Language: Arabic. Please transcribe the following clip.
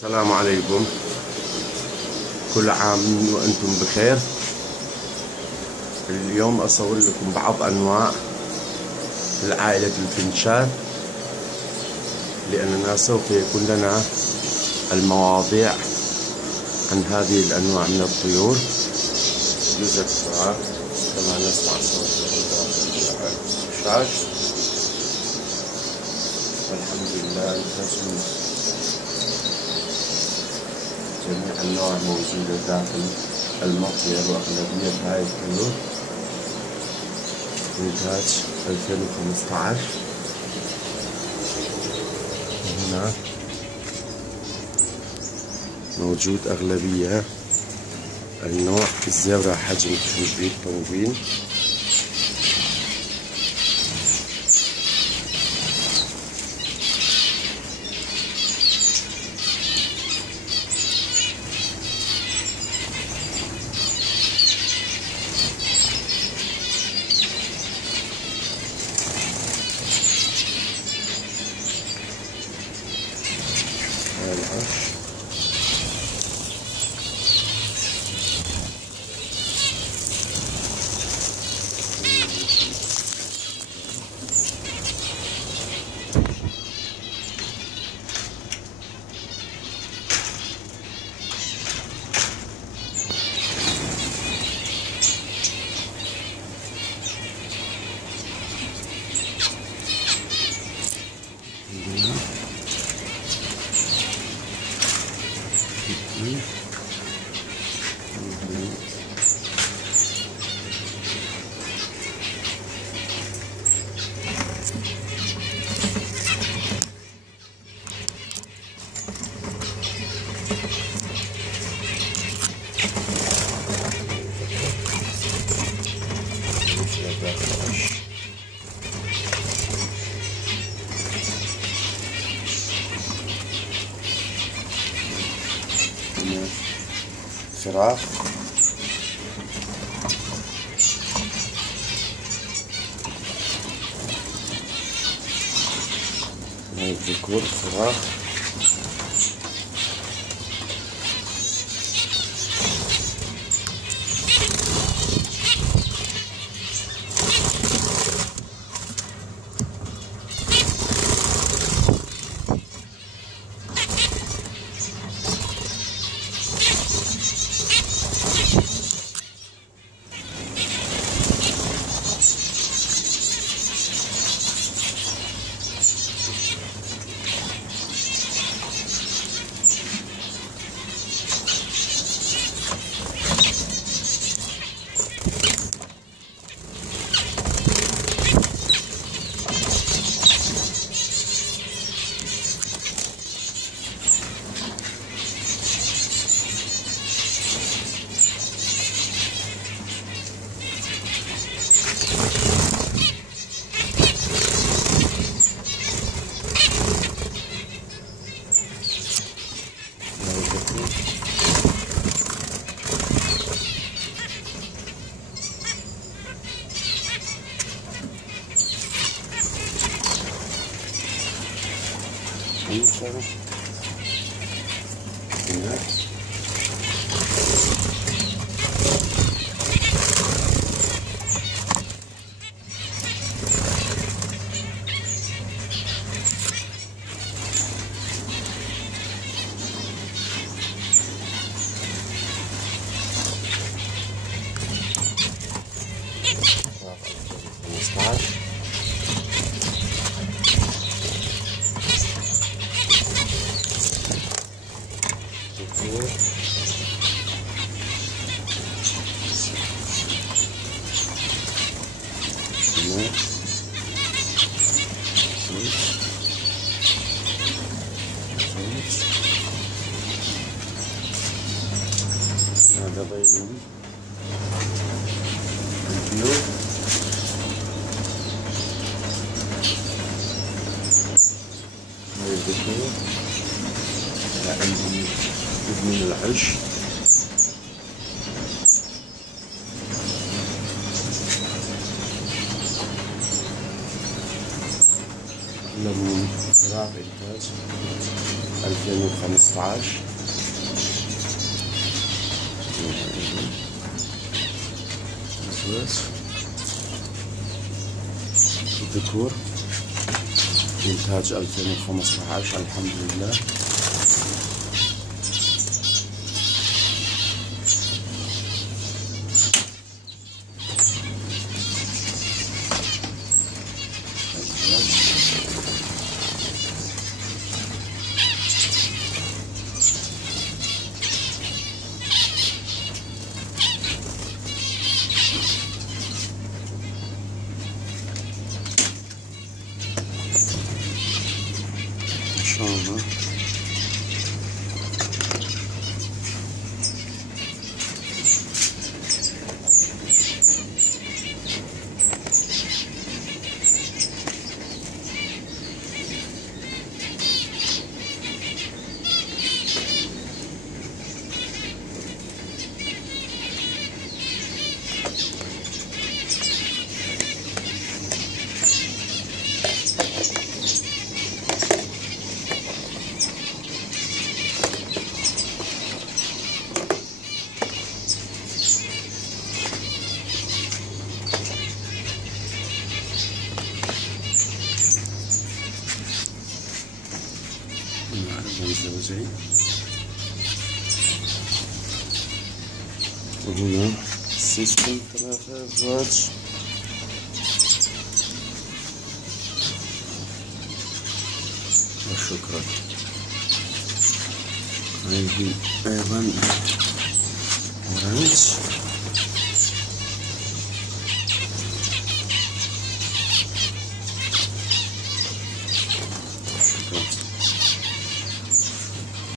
السلام عليكم. كل عام وأنتم بخير. اليوم أصور لكم بعض أنواع عائلة الفنشات، لأننا سوف يكون لنا المواضيع عن هذه الأنواع من الطيور. يوجد فراخ كما نسمع صوتهم داخل الشاش. والحمد لله التسمية جميع النوع موجودة داخل المطير، وأغلبية هاي الطيور إنتاج 2015. وهنا موجود أغلبية النوع الزبرة حجم كبير طويل. فراخ هاي الذكور فراخ. هذا بيض البيوت. هاي الذكور عندهم من العش. ليمون فراغ إنتاج 2015. الذكور إنتاج 2015 الحمد لله. ما شاء الله. زوجين. وهنا سيستم 3 أزواج. وشكرا. هذه أيضا أورانج.